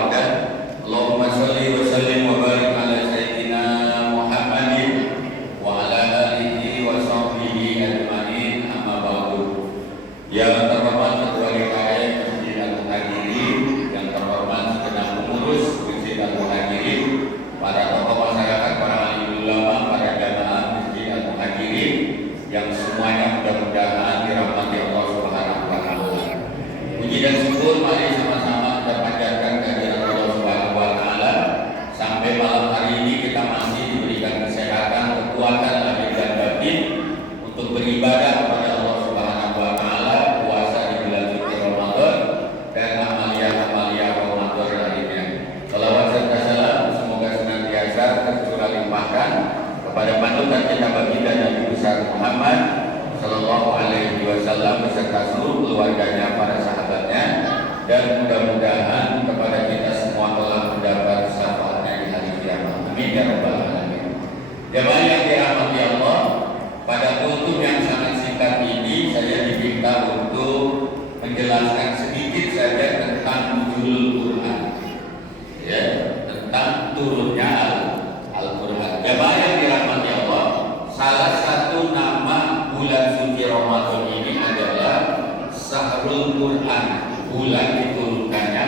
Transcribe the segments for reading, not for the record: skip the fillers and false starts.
wahdah. Allahumma shalli wa sallim wa barik ala sayyidina Muhammadin wa ala alihi wa sahbihi ajma'in, amma ba'du. Yang terhormat Ketua DKM Masjid Al-Muhajirin, yang terhormat segenap pengurus Masjid Al-Muhajirin, para tokoh masyarakat, para alim ulama, para jamaah Masjid Al-Muhajirin, yang semuanya mudah-mudahan dirahmati Allah Subhanahu wa taala. Puji dan syukur mari sama-sama kita panjatkan kehadirat Allah Subhanahu wa taala. Sampai malam hari ini kita masih diberikan kesehatan, kekuatan lahir dan batin untuk beribadah kepada Allah Subhanahu wa taala, puasa di bulan suci Ramadan dan amalia-amalia Ramadan lainnya. Salawat serta salam semoga senantiasa tercurah limpahkan kepada panutan kita baginda Nabi besar Muhammad sallallahu alaihi wasallam beserta seluruh keluarganya, para sahabatnya, dan mudah-mudahan kepada kita semua telah mendapat syafaatnya di hari kiamat. Amin ya rabbal alamin. Jemaah yang dirahmati Allah, pada kultum yang sangat singkat ini saya diminta untuk menjelaskan sedikit saja tentang nuzulul Quran, ya, tentang turunnya Al-Quran. Jemaah yang dirahmati Allah, salah satu nama bulan suci Ramadan ini adalah Syahrul Quran, bulan diturunkannya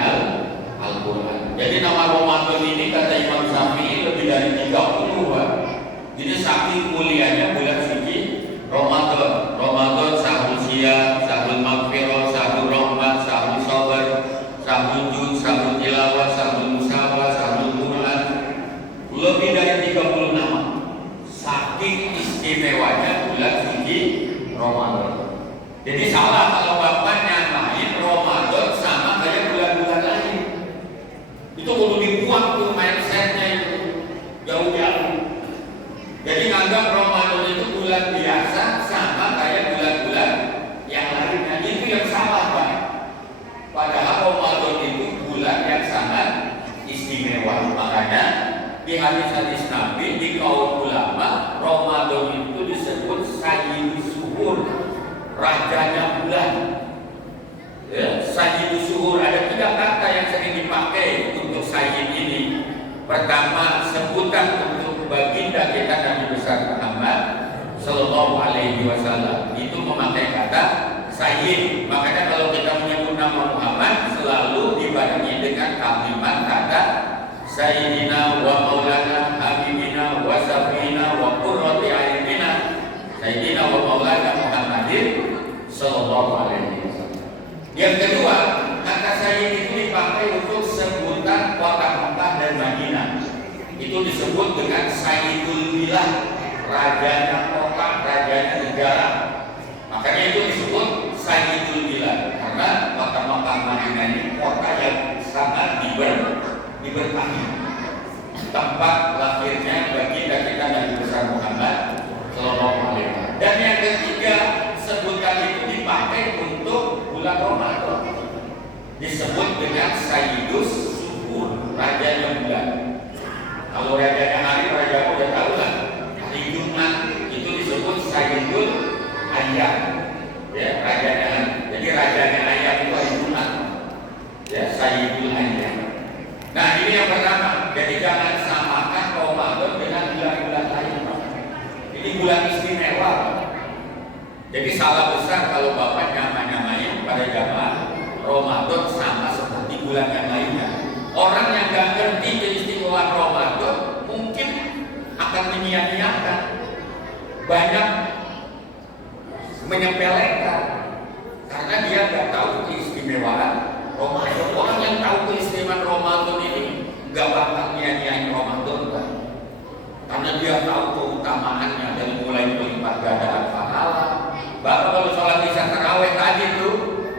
Al-Quran. Jadi nama Ramadan ini kata Imam Syafi'i lebih dari 30, Pak. Jadi saking mulianya bulan suci Ramadan. Ramadan syahrul siyam, syahrul maghfirah, syahrul rahmat, syahrul sabar, syahrul jud, syahrul tilawah, syahrul musawah, syahrul Quran. Lebih dari 30 nama. Saking istimewanya bulan suci Ramadan. Jadi salah kalau Bapak nyamain Ramadan sama kayak bulan-bulan lain. Itu kudu dibuang tuh mindsetnya itu jauh-jauh. Jadi nganggap Ramadan itu bulan biasa sama kayak bulan-bulan yang lainnya. Itu yang salah, Pak. Padahal Ramadan itu bulan yang sangat istimewa. Makanya di hadis-hadis Nabi, di kaum ulama, Ramadan itu disebut Sayyidus Suhur, rajanya bulan. Ya, Sayyidus Suhur, ada 3 kata yang sering dipakai untuk Sayyid ini. Pertama, sebutan untuk baginda kita Nabi besar Muhammad sallallahu alaihi wasallam itu memakai kata Sayyid. Makanya kalau kita menyebut nama Muhammad selalu dibarengi dengan kalimat kata Sayyidina wa maulana habibina wa safina wa qurrati a'yunina Sayyidina wa maulana Muhammadin sallallahu alaihi wasallam. Yang kedua, kata Sayyid itu dipakai untuk sebutan kota Mekah dan Madinah. Itu disebut dengan Sayyidul Bilad, rajanya kota, rajanya negara. Makanya itu disebut Sayyidul Bilad karena kota Mekah Madinah ini kota yang sangat diberkahi, tempat lahirnya baginda kita Nabi besar Muhammad sallallahu alaihi wasallam. Dan yang ketiga, sebutan itu dipakai untuk bulan Ramadan, disebut dengan Sayyidus Suhur, rajanya bulan. Kalau rajanya hari, raja udah tahu lah, hari Jumat itu disebut Sayyidul Ayyam, ya, rajanya hari. Jadi rajanya ayam itu hari Jumat, ya, Sayyidul Ayyam. Nah, ini yang pertama. Jadi jangan samakan Ramadan dengan bulan-bulan lain. Ini bulan istimewa. Jadi salah besar kalau Bapak nyamain pada jamaah Ramadan sama seperti bulan yang lainnya. Orang yang gak ngerti keistimewaan Ramadan mungkin akan menyia-nyiakan, banyak menyepelekan karena dia gak tahu keistimewaan Ramadan. Orang yang tahu keistimewaan Ramadan ini gak bakal nyia-nyiain Ramadan, kan? Karena dia tahu keutamaannya dari mulai berlipat gandaan pahala. Bapak kalau sholat isya tarawih tadi tuh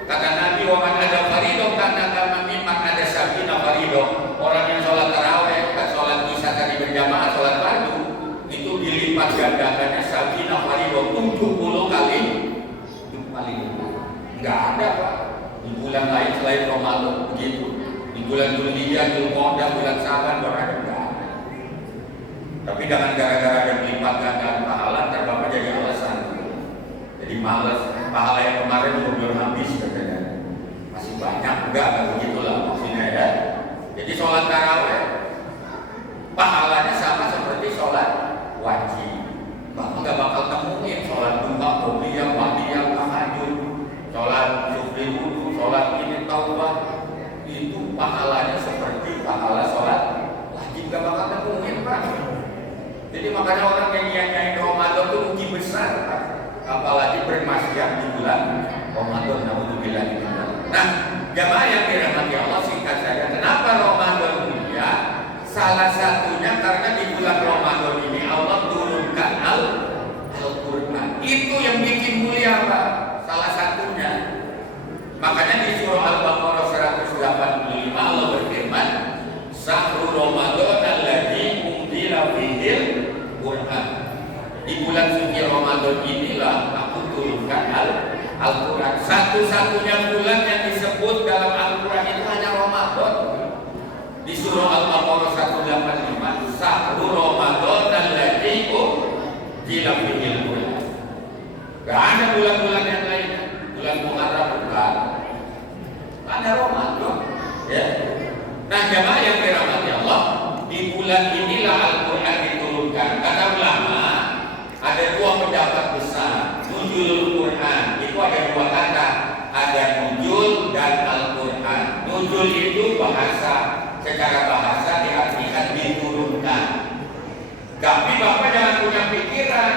kata Nabi, wa man ada farido karena kama mimman ada sabina farido. Orang yang sholat tarawih, sholat isya tadi berjamaah, sholat fardu itu dilipat gandakannya sabina farido, 70 kali. Nggak ada, Pak, di bulan lain selain Ramadan begitu. Di bulan Dzulhijjah, Dzulqa'dah, bulan Syaban berada nggak ada. Tapi jangan gara-gara ada melipat gandaan pahala ntar Bapak jadi alasan. Jadi malas, pahala yang kemarin belum habis katanya. Masih banyak, enggak begitulah maksudnya, ya. Jadi pahalanya seperti pahala sholat wajib, gak bakal nemuin Pak. Jadi makanya orang yang nyanyi Ramadan itu rugi besar Pak. Apalagi bermaksiat di bulan Ramadan, naudzubillah. Nah, jamaah yang dirahmati Allah, singkat saja, kenapa Ramadan mulia? Salah satunya karena di bulan Ramadan ini Allah turunkan Al-Quran. Itu yang bikin mulia Pak, salah satunya. Makanya di surah Al-Baqarah 185 Allah berfirman, Syahrul Ramadan alladzi unzila fihil Quran. Di bulan suci Ramadan inilah aku turunkan Al-Quran. Satu-satunya bulan yang disebut dalam Al-Quran itu hanya Ramadan. Di surah Al-Baqarah 185, Syahrul Ramadan alladzi unzila fihil Quran. Gak ada bulan-bulan yang lain. Bulan Muharram bukan, ada Ramadan, ya. Nah, jamaah yang dirahmati Allah, di bulan inilah Al-Quran diturunkan. Kata ulama, ada dua pendapat besar. Nuzulul Quran itu ada dua kata, ada nuzul dan Al-Quran. Nuzul itu bahasa, secara bahasa diartikan diturunkan. Tapi Bapak jangan punya pikiran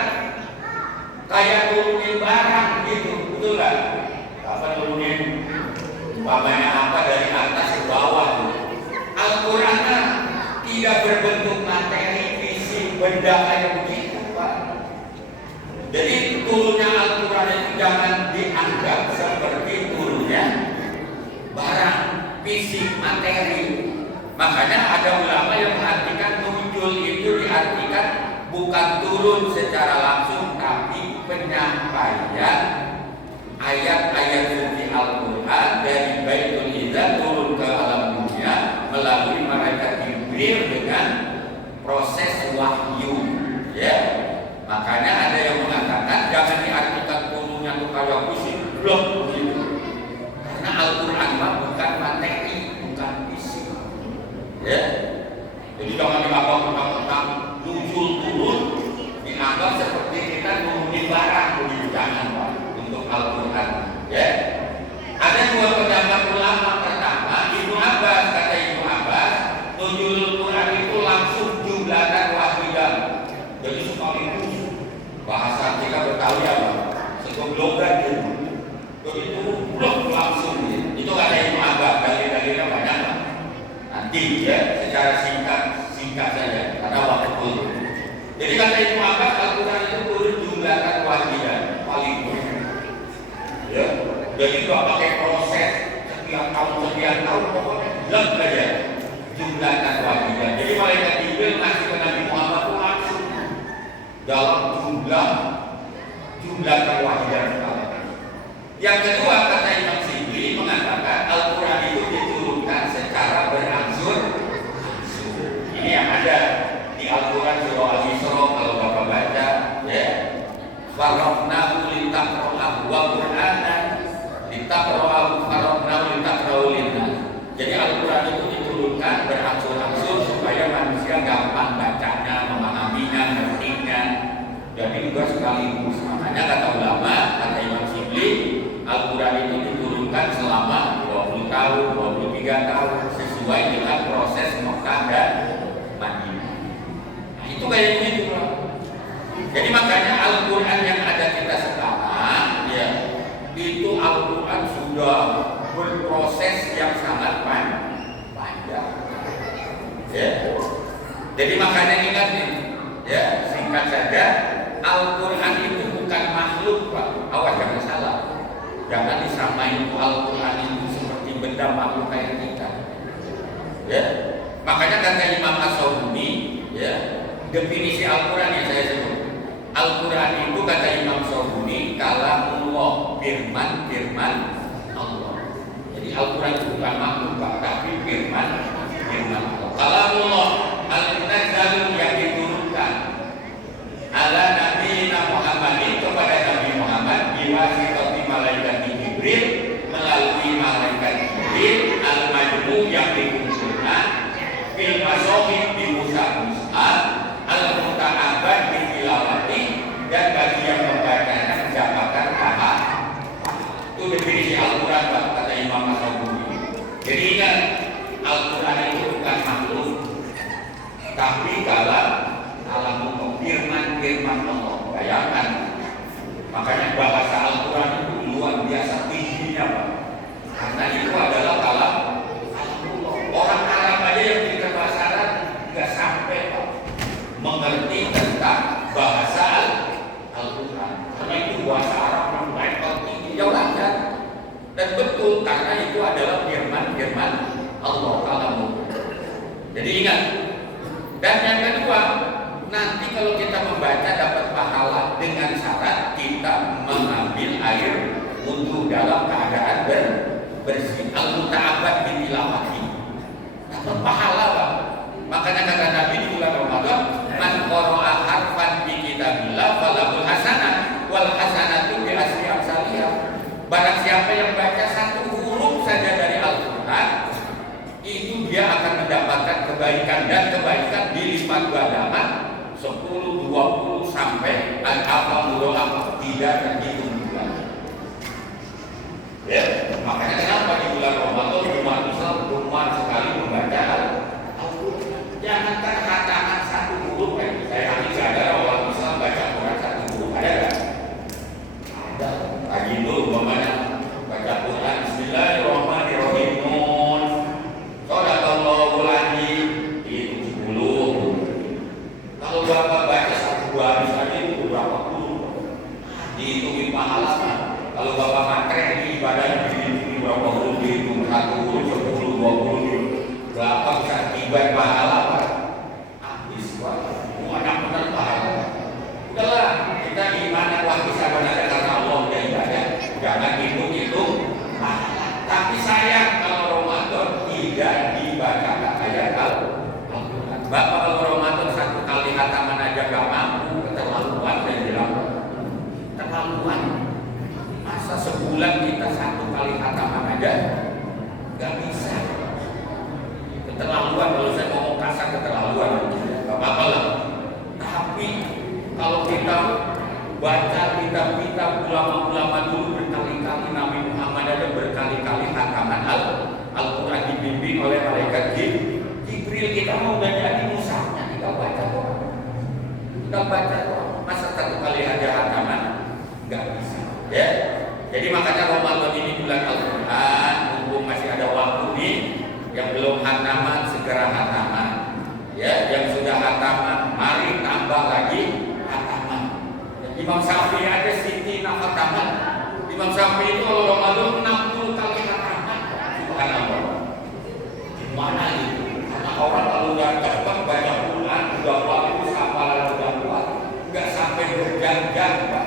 kayak turunin barang gitu, betul nggak? Apa turunin umpamanya apa dari atas ke bawah? Al-Quran tidak berbentuk materi fisik benda kayak begitu Pak. Jadi turunnya Al-Quran itu jangan dianggap seperti turunnya barang fisik materi. Makanya ada ulama yang mengartikan nuzul itu diartikan bukan turun secara langsung, tapi penyampaian ayat-ayat suci Al-Quran dari Baitul Izzah turun ke alam dunia melalui malaikat Jibril dengan proses wahyu, ya. Makanya ada yang mengatakan jangan diartikan turunnya itu kayak fisik blok begitu, karena Al-Quran bukan materi, bukan fisik, ya. Jadi jangan dianggap tentang nuzul turun dianggap seperti kita nurunin barang begitu, jangan Pak, untuk Al-Quran, ya. Ada dua pendapat ulama. Pertama, Ibnu Abbas, kata Ibnu Abbas, nuzulul Quran itu langsung jumlatan wahidah. Jadi sekaligus bahasa kita Betawi apa? Sekeblogan gitu. Jadi itu blok langsung gitu. Itu kata Ibnu Abbas, dalil-dalilnya banyak Pak. Nanti ya secara singkat saja karena waktu. Jadi kata Ibnu Abbas, Al-Quran itu turun jumlatan wahidah, paling ya. Jadi nggak pakai proses sekian tahun pokoknya lep aja jumlatan wahidah. Jadi malaikat Jibril ngasih ke Nabi Muhammad itu langsung dalam jumlatan wahidah. Yang kedua, kata Imam Sibli mengatakan Al-Quran itu diturunkan secara berangsur. Ini yang ada di Al-Quran surah Al-Isra kalau Bapak baca, ya. Farrafnahu litaqra'ahu wa Qur'anan litaqra'ahu farrafnahu litaqra'u linnas. Jadi Al-Quran itu diturunkan berangsur-angsur supaya manusia gampang bacanya, memahaminya, ngertinya. Jadi juga sekaligus. Makanya kata ulama, kata Imam Sibli, Al-Quran itu diturunkan selama 20 tahun, 23 tahun sesuai dengan proses Mekah dan Madinah. Nah, itu kayak begitu Pak. Jadi makanya Al-Quran yang ada kita sekarang, ya, itu Al-Quran sudah berproses yang sangat panjang. Ya. Jadi makanya ingat nih, ya, singkat saja, Al-Quran itu bukan makhluk Pak. Awas jangan salah. Jangan disamain Al-Quran itu seperti benda makhluk kayak kita. Ya. Makanya kata Imam As-Sabuni, ya, definisi Al-Quran yang saya sebut. Al-Quran itu kata Imam Sabuni kalamullah, firman Allah. Jadi Al-Quran itu bukan makhluk Pak, tapi firman Allah. Kalamullah al-munazzal yang diturunkan ala Nabi Muhammadin kepada Nabi Muhammad biwasitati malaikat Jibril, melalui malaikat Jibril al-majmu yang dikumpulkan fil masahif di mushaf al-muta'abbad di tilawati, dan bagi yang membacanya mendapatkan pahala. Itu definisi Al-Quran kata Imam As-Sabuni. Jadi ingat, Tapi kalau firman Allah, bayangkan. Makanya bahasa Al-Quran itu luar biasa tingginya, Pak. Karena itu adalah kalam Allah. Orang Arab aja yang pintar bahasa Arab nggak sampai, Pak, mengerti tentang bahasa Al-Quran. Karena itu bahasa Arab yang level tinggi, ya wajar. Dan betul, karena itu adalah firman Allah kalam. Jadi ingat. Dan yang kedua, nanti kalau kita membaca dapat pahala dengan syarat kita mengambil air wudhu dalam keadaan bersih. Al-muta'abbad bitilawati. Dapat pahala, Pak. Makanya kata Nabi di bulan Ramadan, man qara'a harfan bi kitabillah falahul hasanah wal hasanatu bi asri amsalihah. Barang siapa yang baca satu huruf saja dari Al-Quran, itu dia akan mendapatkan kebaikan, dan kebaikan dilipat gandakan 10, 20 sampai apa tidak terhitung bulan. Ya, makanya kenapa di bulan Ramadan umat Islam gemar sekali membaca Al-Quran. Jangankan katakan satu huruf, saya harus sadar orang Islam baca Quran satu huruf, ada nggak? Ada. Lagi itu umpamanya baca Quran Bismillahirrahmanirrahim Nun Shadaqallahul Adzim itu 10. Kalau Bapak baca satu baris aja itu berapa puluh? Dihitungin pahala, Pak. Kalau Bapak makrek di ibadahnya dihitung berapa puluh, dihitung 1 puluh, 10, 20, berapa bisa tiba pahala, Pak? Habis, Pak. Ada benar pahala. Udahlah, kita iman wah bisa benar karena Allah dan ibadah. Jangan hitung-hitung pahala. Tapi sayang kalau Ramadan tidak dibacakan ayat Al-Quran. Bapak kalau Ramadan satu kali khataman aja gak mampu, keterlaluan dan bilang terlaluan. Masa sebulan kita satu kali khataman aja gak bisa? Keterlaluan. Kalau saya ngomong kasar, keterlaluan. Gak apa-apa lah. Tapi kalau kita baca kitab-kitab ulama-ulama dulu berkali-kali, Nabi Muhammad ada berkali-kali khataman Al-Quran dibimbing oleh malaikat Jibril. Kita mau udah jadi musafnya, kita baca kok. Kita baca kok. Masa satu kali aja khataman nggak bisa, ya. Jadi makanya Ramadan ini bulan Al-Quran. Mumpung masih ada waktu nih, yang belum khataman segera khataman, ya. Yang sudah khataman, mari tambah lagi khataman. Imam Syafi'i aja sitina khataman. Imam Syafi'i itu kalau Ramadan 60 kali khataman. Subhanallah. Gimana itu? Karena orang kalau udah cepat baca Quran, udah bagus, hafalan udah kuat, nggak sampai berjam-jam, Pak.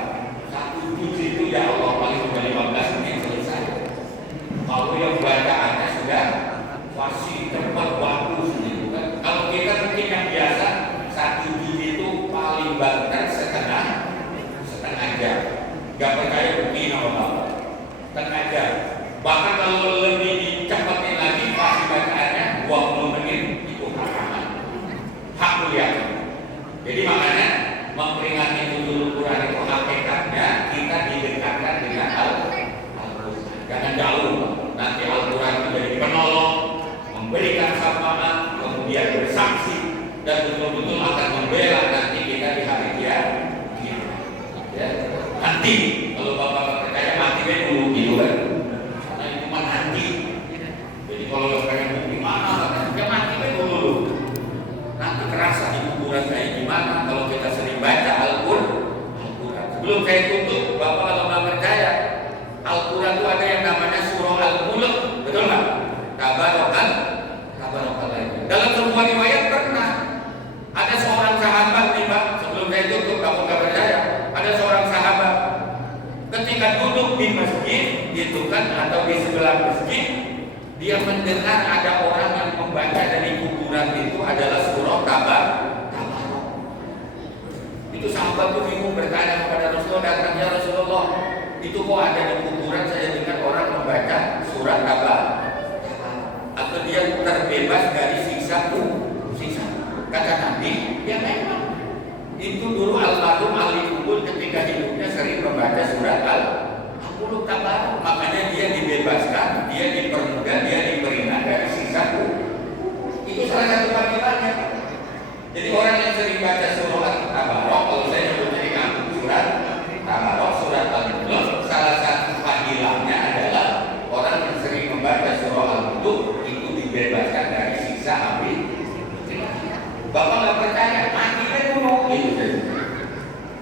Satu juz itu ya Allah paling udah 15 menit selesai. Kalau yang bacaannya sudah masih cepat, bagus gitu kan. Kalau kita mungkin yang biasa satu juz itu paling banter setengah jam. Gak percaya bukti nama Bapak. Setengah jam. Bahkan kalau lebih dicepatin lagi pasti bacaannya 20 menit itu hakaman. Hak kuliah. Jadi makanya memperingati Nuzul Quran itu hakikatnya kita didekatkan dengan Al-Quran. Jangan jauh. Nanti Al-Quran itu jadi penolong, memberikan syafaat, kemudian bersaksi, dan betul-betul akan membela nanti kita di hari kiamat. Ya. Nanti kalau Bapak percaya mati dulu gitu kan, karena itu mah nanti. Jadi kalau yang pengen bukti mana, ya mati dulu. Nanti kerasa di kuburan kayak gimana kalau kita sering baca Al-Quran. Sebelum saya tutup, Bapak kalau nggak percaya, Al-Quran itu ada yang namanya surah Al-Mulk, betul nggak? Tabarakal lagi. Dalam sebuah riwayat pernah ada seorang sahabat nih, Pak. Sebelum saya tutup, Bapak nggak percaya. Ada seorang sahabat ketika duduk di masjid gitu kan, atau di sebelah masjid, dia mendengar ada orang yang membaca dari kuburan itu adalah surah Tabarak. Itu sahabat itu bingung, bertanya kepada Rasulullah, datang, ya Rasulullah, itu kok ada di kuburan saya dengar orang membaca surah Tabarak, atau dia terbebas dari siksa. Kata Nabi, ya memang itu dulu almarhum ahli kubur ketika hidupnya sering membaca surat Al-Mulk Tabarak, makanya dia dibebaskan, dia dipermudah, dia diperingan dari siksa. Itu salah satu panggilannya. Jadi bisa habis. Bapak nggak percaya, mati kan dulu gitu.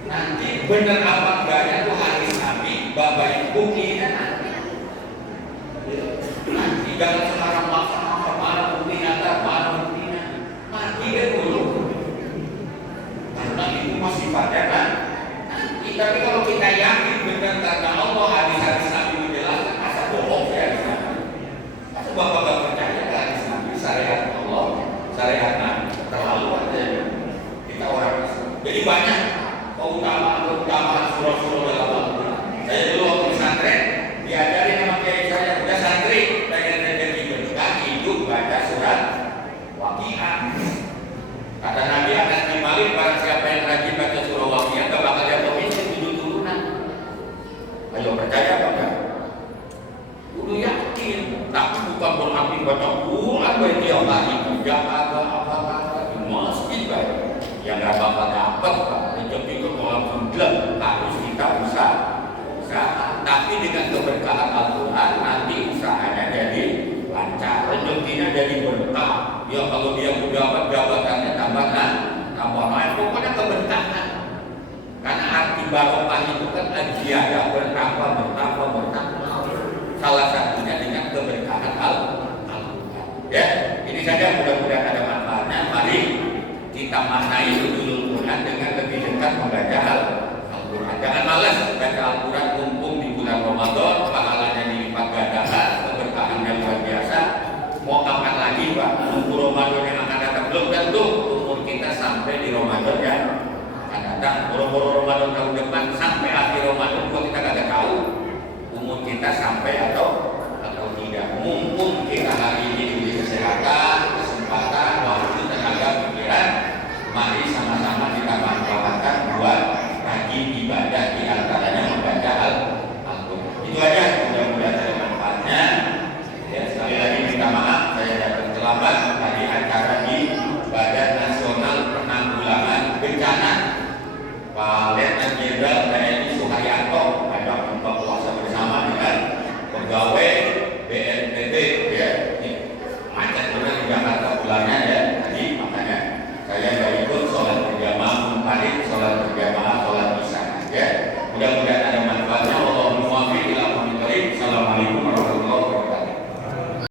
Nanti bener apa enggaknya tuh hari habis, bapak bukti kan nanti. Nanti jangan sekarang maksa mana bukti nyata, mana buktinya. Mati kan dulu. Karena itu masih pada kan. Tapi kalau kita yakin benar karena Allah hadis-hadis Nabi menjelaskan, masa bohong ya? Masa bapak gak percaya hadis Nabi, syariat Allah, syariat Nabi terlalu aja. Kita orang Islam. Jadi banyak keutamaan surah-surah dalam Al-Quran. Saya dulu waktu pesantren diajari sama kiai saya, udah santri, pengen rezeki berkah hidup baca surat Waqiah. Kata Nabi akan dimalik para siapa yang rajin baca surah Waqiah gak bakal jatuh miskin 7 turunan. Ayo percaya apa enggak? Kudu yakin, tapi bukan berarti baca Quran baik tiap hari kerja apa di masjid baik. Yang gak bakal dapat rezeki itu alhamdulillah harus kita usaha. Tapi dengan keberkahan Al-Quran nanti usahanya jadi lancar, rezekinya jadi berkah. Ya kalau dia pejabat jabatannya tambah naik, pokoknya keberkahan. Karena arti barokah itu kan ajiada bertambah. Salah satunya dengan keberkahan Al-Quran. Ya, ini saja mudah-mudahan ada manfaatnya. Mari kita maknai Nuzulul Quran dengan lebih dekat membaca Al-Quran. Jangan malas baca Al-Quran mumpung di bulan Ramadan, pahalanya dilipat gandakan, keberkahannya luar biasa. Mau kapan lagi Pak? Nunggu Ramadan yang akan datang belum tentu umur kita sampai di Ramadan yang akan datang. Boro-boro Ramadan tahun depan sampai akhir Ramadan juga kita nggak tahu umur kita sampai atau tidak. Mumpung kita hari ini diberi kesehatan, kesempatan, waktu, tenaga, pikiran, mari sama-sama kita manfaatkan buat rajin ibadah, di antaranya membaca Al-Quran. Itu aja, mudah-mudahan ada manfaatnya. Ya, sekali lagi minta maaf saya dapat terlambat tadi acara di Badan Nasional Penanggulangan Bencana. Pak Letnan Jenderal TNI Suharyanto ada buka puasa bersama dengan pegawai BNPB ya. Macet benar di Jakarta bulannya